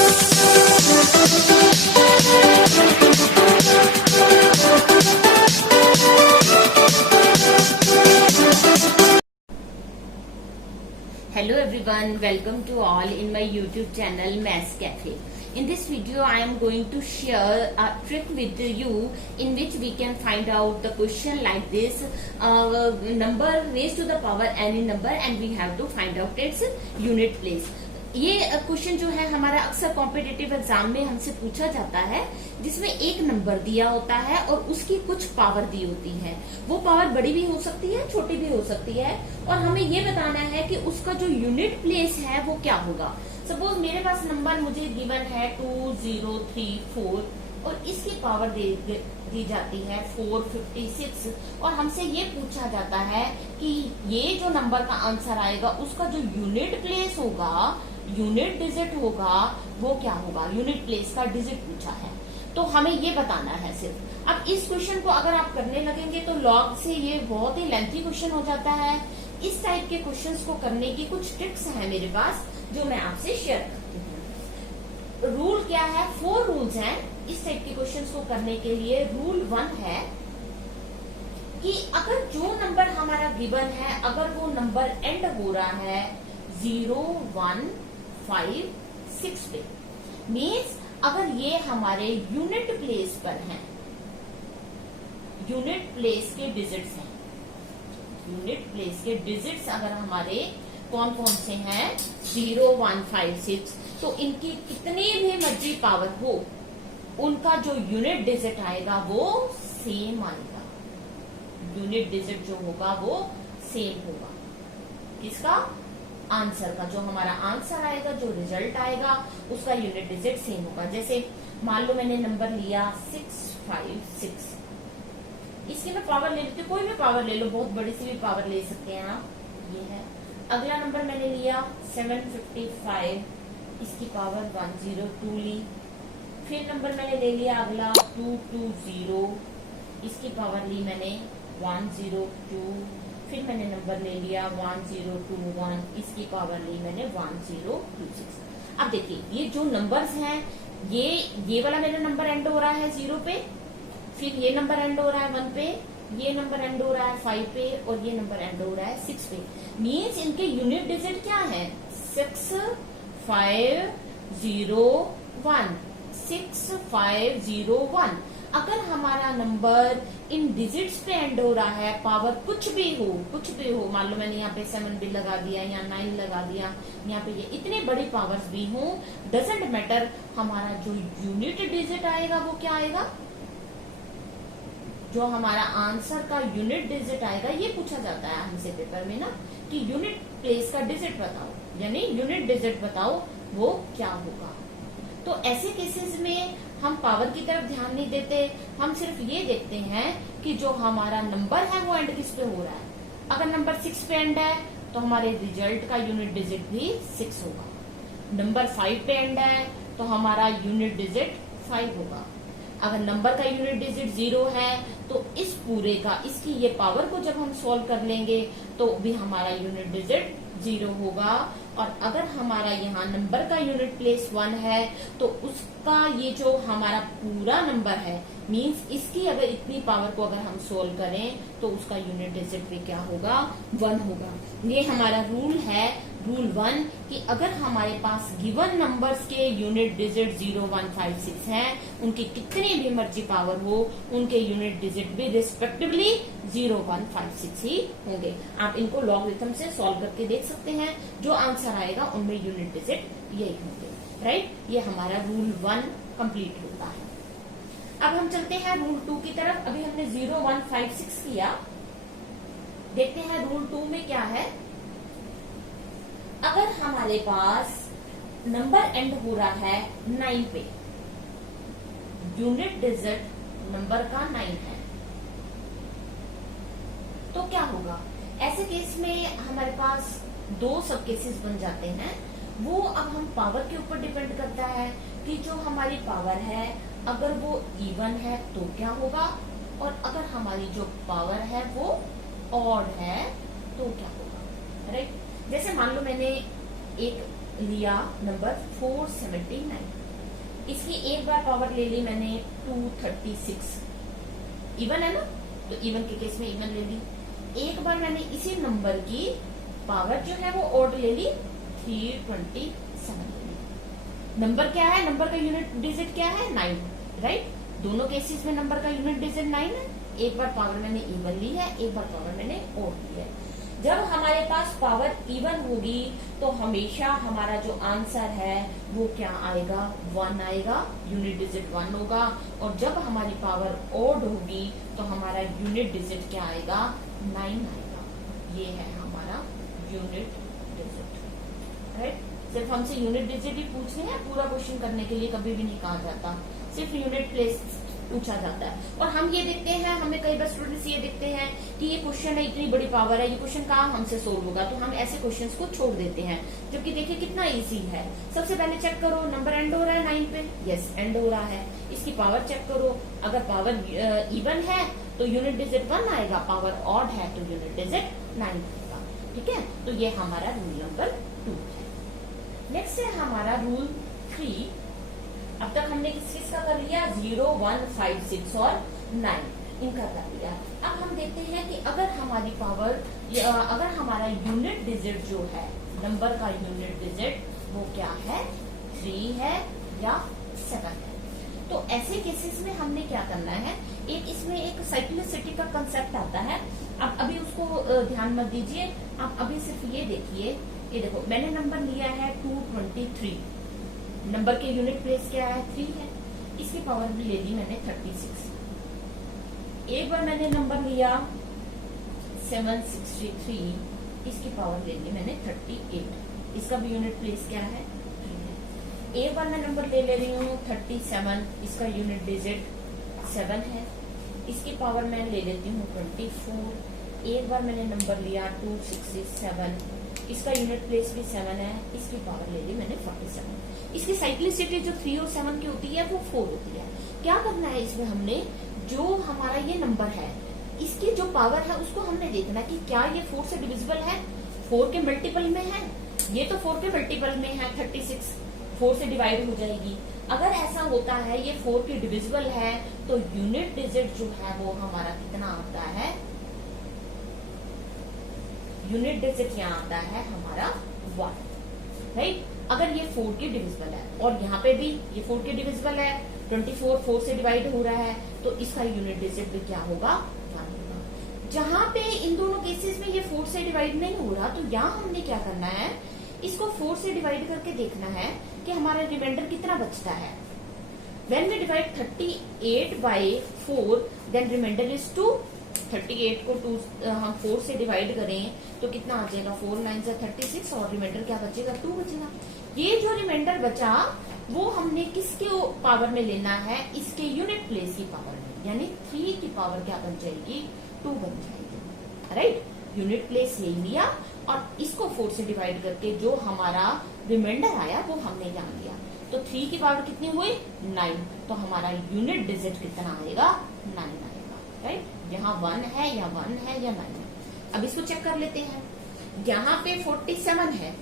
Hello everyone, welcome to all in my YouTube channel Maths Cafe. In this video I am going to share a trick with you in which we can find out the question like this, number raised to the power any number and we have to find out its unit place. ये question जो है हमारा अक्सर competitive exam में हमसे पूछा जाता है, जिसमें एक नंबर दिया होता है और उसकी कुछ पावर दी होती है। वो पावर बड़ी भी हो सकती है, छोटी भी हो सकती है, और हमें ये बताना है कि उसका जो यूनिट प्लेस है वो क्या होगा। सपोज मेरे पास नंबर मुझे गिवन है 2034 और इसकी पावर दी जाती है 456 और हमसे ये पूछा जाता है कि ये जो नंबर का आंसर आएगा उसका जो यूनिट प्लेस होगा, यूनिट डिजिट होगा, वो क्या होगा। यूनिट प्लेस का डिजिट पूछा है तो हमें ये बताना है सिर्फ। अब इस क्वेश्चन को अगर आप करने लगेंगे तो लॉग से ये बहुत ही लेंथी क्वेश्चन हो जाता है। इस टाइप के क्वेश्चंस को करने की कुछ ट्रिक्स हैं मेरे पास जो मैं आपसे शेयर करती हूँ। रूल क्या है, 4 रूल्स हैं इस टाइप के क्वेश्चंस को करने के लिए। रूल 1 है कि अगर जो नंबर हमारा गिवन है अगर वो नंबर एंड हो रहा है 0, 1, 5, 6 पे, मीन्स अगर ये हमारे यूनिट प्लेस पर हैं, यूनिट प्लेस के डिजिट्स हैं, यूनिट प्लेस के डिजिट्स अगर हमारे कौन कौन से हैं 0, 1, 5, 6, तो इनकी कितनी भी मर्जी पावर हो उनका जो यूनिट डिजिट आएगा वो सेम आएगा। यूनिट डिजिट जो होगा वो सेम होगा। किसका? आंसर का। जो हमारा आंसर आएगा, जो रिजल्ट आएगा, उसका यूनिट डिजिट सेम होगा। जैसे मान लो मैंने नंबर लिया 656, इसकी मैं पावर ले लेती हूँ, कोई भी पावर ले लो, बहुत बड़ी सी भी पावर ले सकते हैं आप, ये है। अगला नंबर मैंने लिया 755, इसकी पावर 102 ली। फिर नंबर मैंने ले लिया अगला 220, इसकी पावर ली मैंने 102। फिर मैंने नंबर ले लिया 1021, इसकी पावर ली मैंने 1026। अब देखिए ये जो नंबर्स हैं, ये वाला मेरा नंबर एंड हो रहा है 0 पे, फिर ये नंबर एंड हो रहा है 1 पे, ये नंबर एंड हो रहा है 5 पे और ये नंबर एंड हो रहा है 6 पे। मीन्स इनके यूनिट डिजिट क्या है 6, 5, 0, 1, 6, 5, 0, 1। अगर हमारा नंबर इन डिजिट्स पे एंड हो रहा है, पावर कुछ भी हो, मान लो मैंने यहाँ पे 7 भी लगा दिया या 9 लगा दिया, यहाँ पे ये इतनी बड़ी पावर्स भी हो, डजेंट मैटर, हमारा जो यूनिट डिजिट आएगा वो क्या आएगा, जो हमारा आंसर का यूनिट डिजिट आएगा। ये पूछा जाता है हमसे पेपर में ना कि यूनिट प्लेस का डिजिट बताओ, यानी यूनिट डिजिट बताओ वो क्या होगा। तो ऐसे केसेस में हम पावर की तरफ ध्यान नहीं देते, हम सिर्फ ये देखते हैं कि जो हमारा नंबर है वो एंड किस पे हो रहा है। अगर नंबर 6 पे एंड है तो हमारे रिजल्ट का यूनिट डिजिट भी 6 होगा। नंबर 5 पे एंड है तो हमारा यूनिट डिजिट 5 होगा। अगर नंबर का यूनिट डिजिट 0 है तो इस पूरे का, इसकी ये पावर को जब हम सॉल्व कर लेंगे तो भी हमारा यूनिट डिजिट 0 होगा। और अगर हमारा यहाँ नंबर का यूनिट प्लेस 1 है तो उसका ये जो हमारा पूरा नंबर है, मींस इसकी अगर इतनी पावर को अगर हम सोल्व करें तो उसका यूनिट डिजिट भी क्या होगा 1 होगा। ये हमारा रूल है, रूल 1, कि अगर हमारे पास गिवन नंबर्स के यूनिट डिजिट 0, 1, 5, 6 हैं, उनकी कितनी भी मर्जी पावर हो उनके यूनिट डिजिट भी रिस्पेक्टिवली 0, 1, 5, 6 ही होंगे। आप इनको लॉगरिथम से सॉल्व करके देख सकते हैं, जो आंसर आएगा उनमें यूनिट डिजिट यही होंगे, राइट। ये हमारा रूल 1 कंप्लीट होता है। अब हम चलते हैं रूल 2 की तरफ। अभी हमने 0, 1, 5, 6 किया, देखते हैं रूल 2 में क्या है। अगर हमारे पास नंबर एंड हो रहा है 9 पे, यूनिट डिजिट नंबर का 9 है, तो क्या होगा। ऐसे केस में हमारे पास 2 सब केसेस बन जाते हैं। वो अब हम पावर के ऊपर डिपेंड करता है कि जो हमारी पावर है अगर वो इवन है तो क्या होगा, और अगर हमारी जो पावर है वो ऑड है तो क्या होगा, राइट। जैसे मान लो मैंने एक लिया नंबर 479, इसकी एक बार पावर ले ली मैंने 236, इवन है ना, तो इवन के केस में इवन ले ली। एक बार मैंने इसी नंबर की पावर जो है वो ऑड ले ली 327 ले ली। नंबर क्या है, नंबर का यूनिट डिजिट क्या है 9, राइट। दोनों केसेस में नंबर का यूनिट डिजिट 9 है। एक बार पावर मैंने इवन ली है, एक बार पावर मैंने ऑड ली है। जब हमारे पास पावर इवन होगी तो हमेशा हमारा जो आंसर है वो क्या आएगा, 1 आएगा, यूनिट डिजिट 1 होगा। और जब हमारी पावर ऑड होगी तो हमारा यूनिट डिजिट क्या आएगा, 9 आएगा। ये है हमारा यूनिट डिजिट, राइट। सिर्फ हमसे यूनिट डिजिट ही पूछने हैं, पूरा क्वेश्चन करने के लिए कभी भी नहीं कहा जाता, सिर्फ यूनिट प्लेस पूछा जाता है। और हम ये देखते हैं, हमें कई बार स्टूडेंट्स ये देखते हैं कि ये क्वेश्चन है, इतनी बड़ी पावर है, ये क्वेश्चन कहाँ हमसे सोल्व होगा, तो हम ऐसे क्वेश्चंस को छोड़ देते हैं, जबकि देखिए कितना इजी है। सबसे पहले चेक करो नंबर एंड हो रहा है 9 पे, यस एंड हो रहा है। इसकी पावर चेक करो, अगर पावर इवन है तो यूनिट डिजिट 1 आएगा, पावर ऑड है तो यूनिट डिजिट 9 आएगा, ठीक है। तो ये हमारा रूल नंबर 2 है। नेक्स्ट है हमारा रूल 3। अब तक हमने किस किस का कर लिया, 0, 1, 5, 6 और 9 इनका कर लिया। अब हम देखते हैं कि अगर हमारी पावर, अगर हमारा यूनिट डिजिट जो है, नंबर का यूनिट डिजिट वो क्या है, 3 है या 7 है। तो ऐसे केसेस में हमने क्या करना है, इसमें एक साइक्लिसिटी का कंसेप्ट आता है। अब अभी उसको ध्यान मत दीजिए, आप अभी सिर्फ ये देखिए, ये देखो मैंने नंबर लिया है 223, नंबर के यूनिट प्लेस क्या है 3 है, इसकी पावर भी ले ली मैंने 36। एक बार मैंने नंबर लिया 763, इसकी पावर ले ली मैंने 38, इसका भी यूनिट प्लेस क्या है 3 है। एक बार मैं नंबर ले रही हूँ 37, इसका यूनिट डिजिट 7 है, इसकी पावर मैं ले लेती हूँ 24। एक बार मैंने नंबर लिया 267, इसका यूनिट प्लेस भी 7 है, इसकी पावर ले ली मैंने 47। इसकी साइक्लिसिटी जो 3 और 7 की होती है वो 4 होती है। क्या करना है इसमें, हमने जो हमारा ये नंबर है इसकी जो पावर है उसको हमने देखना कि क्या ये 4 से डिविजिबल है, 4 के मल्टीपल में है, ये तो 4 के मल्टीपल में है, 36 4 से डिवाइड हो जाएगी। अगर ऐसा होता है ये 4 के डिविजिबल है तो यूनिट डिजिट जो है वो हमारा कितना आता है, यूनिट डिजिट यहाँ आता है हमारा 1, राइट। अगर ये 4 के डिविजिबल है और यहाँ पे भी ये 4 के डिविजिबल है, 24 4 से डिवाइड हो रहा है, तो इसका यूनिट डिजिट भी क्या होगा, 1 होगा। जहां पे इन दोनों केसेस में ये 4 से डिवाइड नहीं हो रहा, तो यहाँ हमने क्या करना है, इसको 4 से डिवाइड करके देखना है कि हमारा रिमाइंडर कितना बचता है। When we divide 38 by 4, then remainder is 2। 38 को 4 से डिवाइड करें तो कितना आ जाएगा, 4 9 से 36 और रिमाइंडर क्या बचेगा, 2 बचेगा। ये जो रिमाइंडर बचा वो हमने किसके पावर में लेना है, इसके यूनिट प्लेस की पावर में, यानी 3 की पावर क्या बन जाएगी, 2 बन जाएगी, राइट। यूनिट प्लेस ले लिया और इसको 4 से डिवाइड करके जो हमारा रिमाइंडर आया वो हमने यहाँ लिया, तो 3 की पावर कितनी हुई 9, तो हमारा यूनिट डिजिट कितना आएगा, 9 आएगा, राइट। यहाँ 1 है या 1 है या 9 है। अब इसको चेक कर लेते हैं, यहाँ पे 47 है,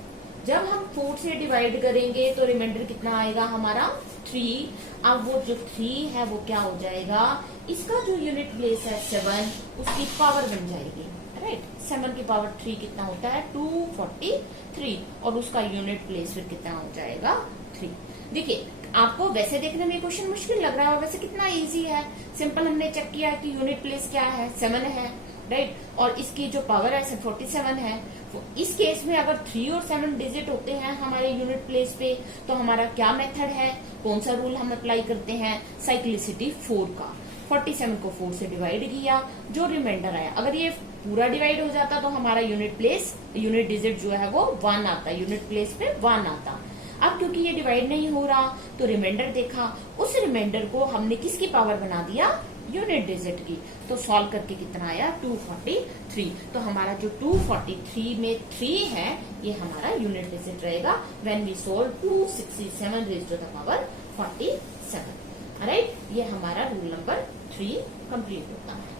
जब हम 4 से डिवाइड करेंगे तो रिमाइंडर कितना आएगा हमारा 3। अब वो जो 3 है वो क्या हो जाएगा, इसका जो यूनिट प्लेस है 7, उसकी पावर बन जाएगी, राइट। 7 की पावर 3 कितना होता है 243 और उसका यूनिट प्लेस फिर कितना हो जाएगा 3। देखिए आपको वैसे देखने में क्वेश्चन मुश्किल लग रहा है, वैसे कितना इजी है, सिंपल। हमने चेक किया कि यूनिट प्लेस क्या है 7 है, राइट, और इसकी जो पावर है 47 है। इस केस में अगर 3 और 7 डिजिट होते हैं हमारे यूनिट प्लेस पे, तो हमारा क्या मेथड है, कौन सा रूल हम अप्लाई करते हैं, साइक्लिसिटी 4 का। 47 को 4 से डिवाइड किया, जो रिमाइंडर आया, अगर ये पूरा डिवाइड हो जाता तो हमारा यूनिट डिजिट जो है वो 1 आता, यूनिट प्लेस पे 1 आता। अब क्योंकि ये डिवाइड नहीं हो रहा तो रिमाइंडर देखा, उस रिमाइंडर को हमने किसकी पावर बना दिया, यूनिट डिजिट की, तो सॉल्व करके कितना आया 243। तो हमारा जो 243 में 3 है ये हमारा यूनिट डिजिट रहेगा when we solve 267 raised to the power 47, right. ये हमारा रूल नंबर 3 कंप्लीट होता है।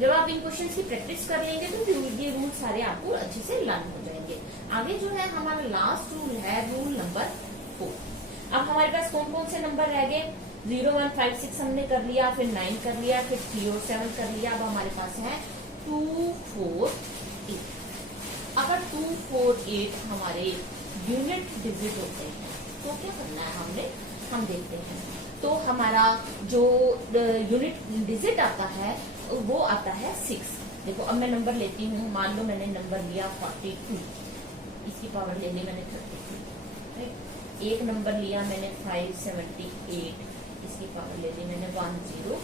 जब आप इन क्वेश्चंस की प्रैक्टिस कर लेंगे तो ये रूल सारे आपको अच्छे से लर्न हो जाएंगे। आगे जो है हमारा लास्ट रूल है रूल नंबर 4। अब हमारे पास कौन कौन से नंबर रह गए? 0, 1, 5, 6 हमने कर लिया, फिर 9 कर लिया, फिर 3 और 7 कर लिया। अब हमारे पास है 2, 4, 8। अगर 2, 4, 8 हमारे यूनिट डिजिट होते हैं तो क्या करना है हमने, हम देखते हैं। तो हमारा जो यूनिट डिजिट आता है वो आता है 6। देखो अब मैं नंबर लेती हूँ, मान लो मैंने नंबर लिया 42, इसकी पावर ले ली मैंने 32। एक नंबर लिया मैंने 578, इसकी पावर ले ली मैंने 102।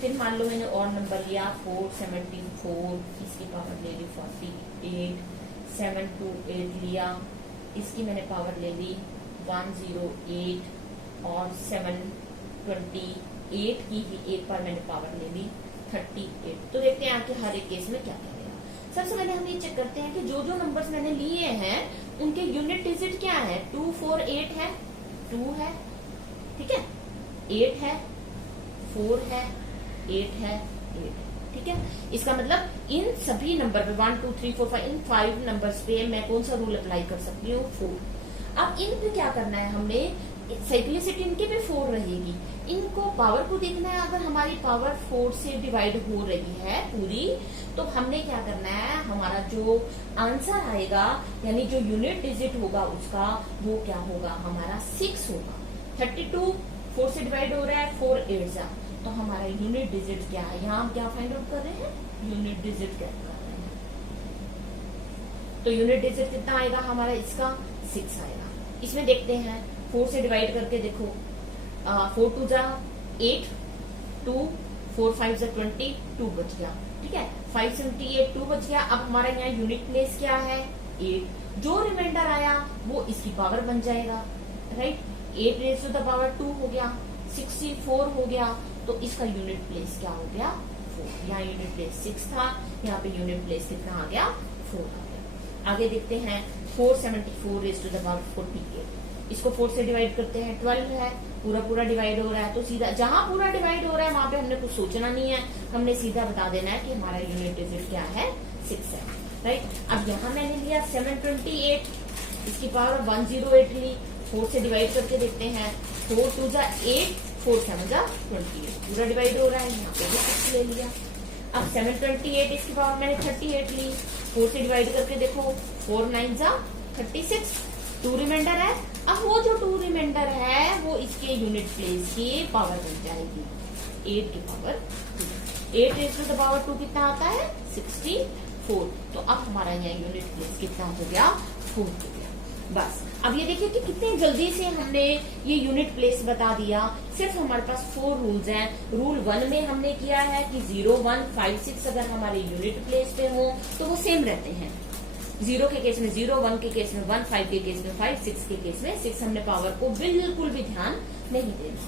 फिर मान लो मैंने और नंबर लिया 474, इसकी पावर ले ली 48। 728 लिया, इसकी मैंने पावर ले ली 108, और 728 की ही एक बार मैंने पावर ले ली 38। तो देखते हैं आके हर एक केस में क्या करेगा। सबसे पहले हम ये चेक करते हैं कि जो जो नंबर्स मैंने लिए हैं उनके यूनिट डिजिट क्या है। 2, 4, 8 है, 2 है, ठीक है, 8 है, 4 है, 8 है, 8, ठीक है। इसका मतलब इन सभी नंबर पे 1, 2, 3, 4, 5 इन 5 नंबर्स पे मैं कौन सा रूल अप्लाई कर सकती हूँ, 4। अब इन पे क्या करना है हमने, साइक्लिसिटी इनके पे 4 रहेगी, इनको पावर को देखना है। अगर हमारी पावर 4 से डिवाइड हो रही है पूरी, तो हमने क्या करना है, हमारा जो आंसर आएगा यानी जो यूनिट डिजिट होगा उसका वो क्या होगा, हमारा 6 होगा। 32 4 से डिवाइड हो रहा है, 4 8 जा, तो हमारा यूनिट डिजिट क्या है, यहाँ हम क्या फाइंड आउट कर रहे हैं, यूनिट डिजिट क्या कर रहे हैं। तो यूनिट डिजिट कितना आएगा हमारा, इसका 6 आएगा। इसमें देखते हैं 4 से डिवाइड करके देखो, 4 2 जा 8, 2 4 5 जा 20, 2 बच गया, ठीक है। 578 2 बच गया। अब हमारा यहाँ यूनिट प्लेस क्या है, 8। जो रिमाइंडर आया वो इसकी पावर बन जाएगा, right. 8 raise to the power 2 हो गया, 64 हो गया, तो इसका यूनिट प्लेस क्या हो गया, 4। यहाँ यूनिट प्लेस 6 था, यहाँ पे यूनिट प्लेस कितना आ गया, 4 आ गया। आगे देखते हैं 474 रेज़ टू द पावर 48, इसको 4 से डिवाइड करते हैं, 12 है, पूरा पूरा डिवाइड हो रहा है, तो सीधा जहां पूरा डिवाइड हो रहा है वहां पे हमने कुछ सोचना नहीं है, हमने सीधा बता देना है कि हमारा यूनिट डिजिट क्या है, 6 है, राइट। अब यहाँ मैंने लिया 728, इसकी पावर 108 ली, 4 से डिवाइड करके देखते हैं, 4 2 जा 8, 4 7 जा 28, पूरा डिवाइड हो रहा है, यहाँ पे भी 6 ले लिया। अब 728 इसकी पावर मैंने 38 ली, 4 से डिवाइड करके देखो, 4 9 जा 36, 2 रिमाइंडर है। अब वो जो 2 रिमाइंडर है वो इसके यूनिट प्लेस की पावर बन जाएगी, 8 की power 2। 8 raise to the power 2 कितना आता है, 64। तो अब हमारा यहाँ यूनिट प्लेस कितना हो गया, 4 हो गया। बस अब ये देखिए कि कितनी जल्दी से हमने ये यूनिट प्लेस बता दिया। सिर्फ हमारे पास 4 रूल्स हैं। रूल 1 में हमने किया है कि 0, 1, 5, 6 अगर हमारे यूनिट प्लेस पे हो तो वो सेम रहते हैं। 0 के केस में 0, 1 के केस में 1, 5 के केस में 5, 6 के केस में 6। हमने पावर को बिल्कुल भी ध्यान नहीं देना।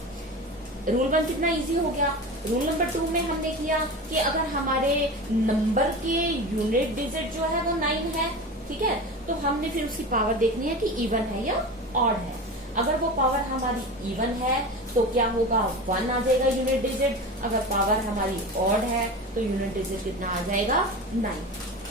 रूल 1 कितना इजी हो गया। रूल नंबर 2 में हमने किया कि अगर हमारे नंबर के यूनिट डिजिट जो है वो 9 है, ठीक है, तो हमने फिर उसकी पावर देखनी है कि इवन है या ऑड है। अगर वो पावर हमारी इवन है तो क्या होगा, 1 आ जाएगा यूनिट डिजिट। अगर पावर हमारी ऑड है तो यूनिट डिजिट कितना आ जाएगा, 9,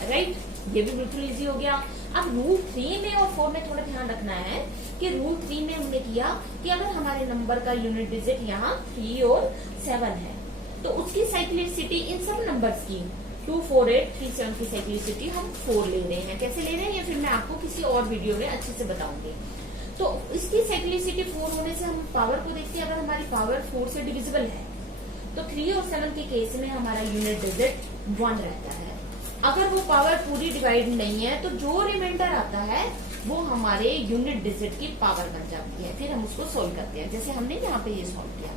राइट। ये भी बिल्कुल इजी हो गया। अब रूल 3 में और 4 में थोड़ा ध्यान रखना है कि रूल 3 में हमने किया कि अगर हमारे नंबर का यूनिट डिजिट यहाँ 3 और 7 है तो उसकी साइक्लिसिटी इन सब नंबर्स की 2, 4, 8, 3, 7 की साइक्लिसिटी हम 4 ले रहे हैं। कैसे ले रहे हैं ये फिर मैं आपको किसी और वीडियो में अच्छे से बताऊंगी। तो इसकी साइक्लिसिटी 4 होने से हम पावर को देखते हैं। अगर हमारी पावर 4 से डिविजिबल है तो 3 और 7 के केस में हमारा यूनिट डिजिट 1 रहता है। अगर वो पावर पूरी डिवाइड नहीं है तो जो रिमाइंडर आता है वो हमारे यूनिट डिजिट की पावर बन जाती है। फिर हम उसको सोल्व करते हैं, जैसे हमने यहाँ पे ये सोल्व किया।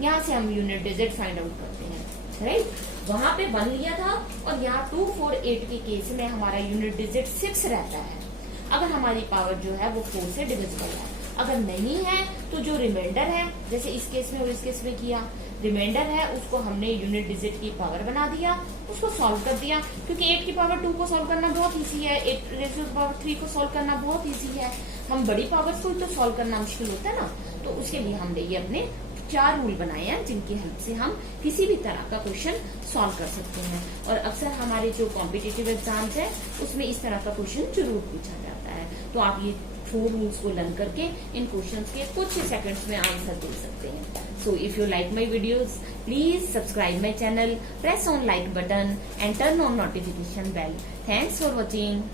यहाँ से हम यूनिट डिजिट फाइंड आउट करते हैं, राइट। वहां पे 1 लिया था और यहाँ 2, 4, 8 के केस में हमारा यूनिट डिजिट 6 रहता है अगर हमारी पावर जो है वो 4 से डिविजिबल है। अगर नहीं है तो जो रिमाइंडर है, जैसे इस केस में और इस केस में किया, रिमाइंडर है उसको हमने यूनिट डिजिट की पावर बना दिया, उसको सॉल्व कर दिया। क्योंकि 8 की पावर 2 को सॉल्व करना बहुत इजी है, 8 रेज़ टू द पावर 3 को सॉल्व करना बहुत इजी है। हम बड़ी पावर्स को तो सॉल्व करना मुश्किल होता है ना, तो उसके लिए हमने ये अपने 4 रूल बनाए हैं जिनकी हेल्प से हम किसी भी तरह का क्वेश्चन सॉल्व कर सकते हैं। और अक्सर हमारे जो कॉम्पिटिटिव एग्जाम्स है उसमें इस तरह का क्वेश्चन जरूर पूछा जाता है। तो आप ये 4 रूल्स को लर्न करके इन क्वेश्चंस के कुछ ही सेकंड्स में आंसर दे सकते हैं। So if you like my videos, please subscribe my channel, press on like button and turn on notification bell. Thanks for watching.